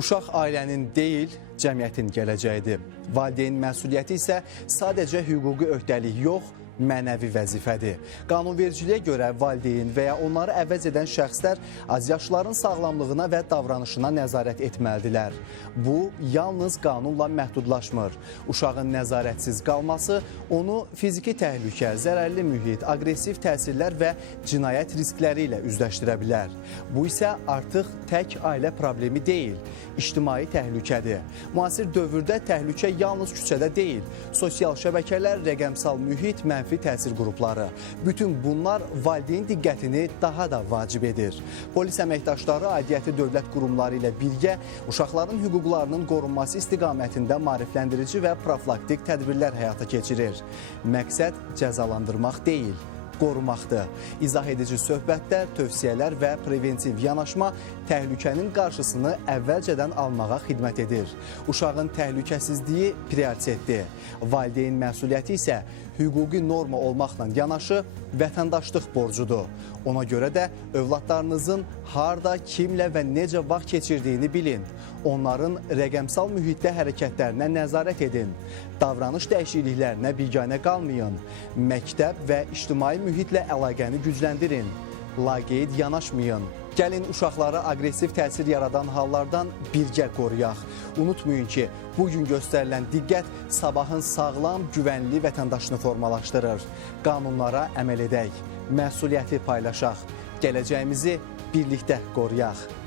Uşaq ailənin deyil, cəmiyyətin gələcəyidir. Valideyn məsuliyyəti isə sadəcə hüquqi öhdəlik yox, mənəvi vəzifədir. Qanunvericiliyə görə valideyn və ya onları əvəz edən şəxslər azyaşlıların sağlamlığına və davranışına nəzarət etməlidirlər. Bu, yalnız qanunla məhdudlaşmır. Uşağın nəzarətsiz qalması onu fiziki təhlükə, zərərli mühit, aqressiv təsirlər və cinayət riskləri ilə üzləşdirə bilər. Bu isə artıq tək ailə problemi deyil, ictimai təhlükədir. Müasir dövrdə təhlükə yalnız küçədə deyil, sosial şəbəkələr, rəqəmsal mühit, mənfi təsir qrupları. Bütün bunlar valideyn diqqətini daha da vacib edir. Polis əməkdaşları aidiyyəti dövlət qurumları ilə birgə uşaqların hüquqlarının qorunması istiqamətində maarifləndirici və profilaktik tədbirlər həyata keçirir. Məqsəd cəzalandırmaq deyil, qorumaqdır. İzah edici söhbətlər, tövsiyələr və preventiv yanaşma təhlükənin qarşısını əvvəlcədən almağa xidmət edir. Uşağın təhlükəsizliyi prioritetdir. Valideyn məsuliyyəti isə hüquqi norma olmaqla yanaşı vətəndaşlıq borcudur. Ona görə də övladlarınızın harda, kimlə və necə vaxt keçirdiyini bilin. Onların rəqəmsal mühitdə hərəkətlərinə nəzarət edin. Davranış dəyişikliklərinə biganə qalmayın. Məktəb və ictimai mühitlə əlaqəni gücləndirin. Laqeyd yanaşmayın. Gəlin uşaqlara aqressiv təsir yaradan hallardan birgə qoruyaq. Unutmayın ki, bugün göstərilən diqqət sabahın sağlam, güvənli vətəndaşını formalaşdırır. Qanunlara əməl edək, məsuliyyəti paylaşaq, gələcəyimizi birlikdə qoruyaq.